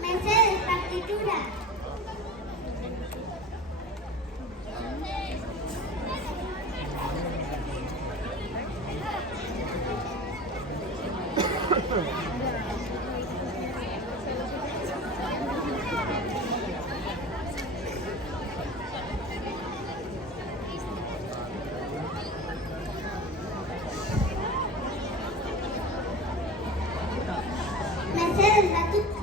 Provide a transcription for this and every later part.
Mercedes, partitura. Mercedes, batuta.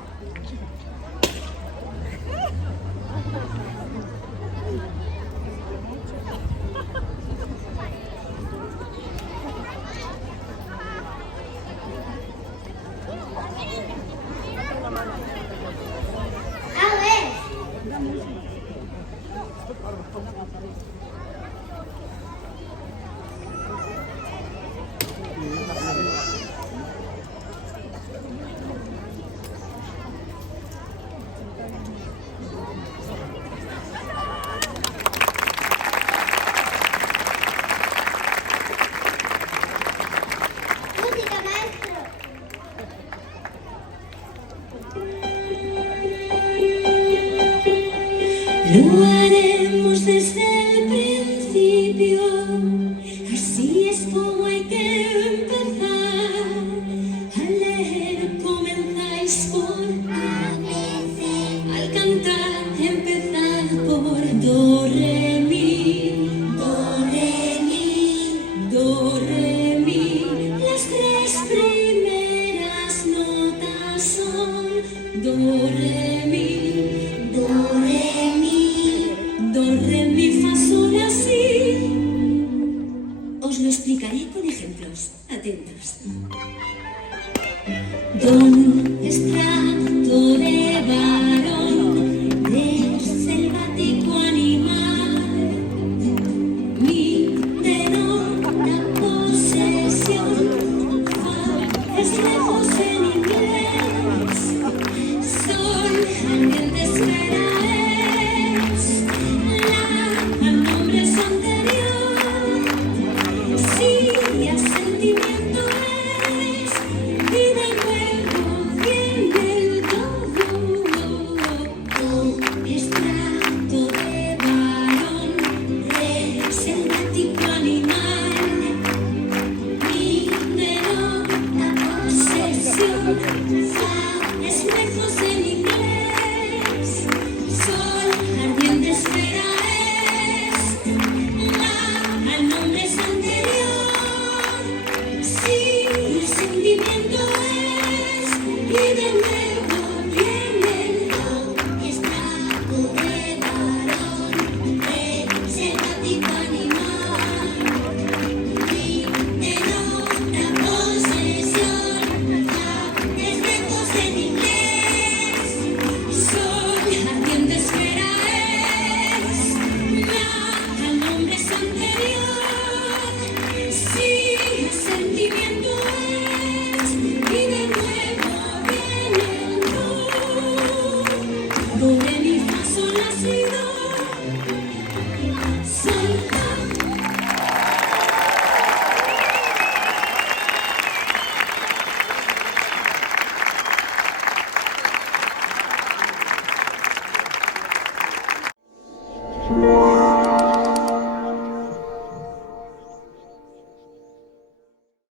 Música, maestro. Lo haremos desde el principio, así es como hay que empezar. Al leer comenzáis por ABC, al cantar empezad por do, re, mi, do, re, mi, do, re, mi. Las tres primeras notas son do, re, mi, do, re, mi, do, re, mi, fa, sol, la, si. Os lo explicaré con ejemplos. Atentos. Don, estrato de varón, de selvático animal. Mi, denota posesión. Fa, es lejos en inglés. Sol, alguien te espera es. La, al nombre es anterior. Sí, a sentimiento es. Y de nuevo viene el do, do, estrato de varón, re, selvático animal. Mi, denota posesión. Fa,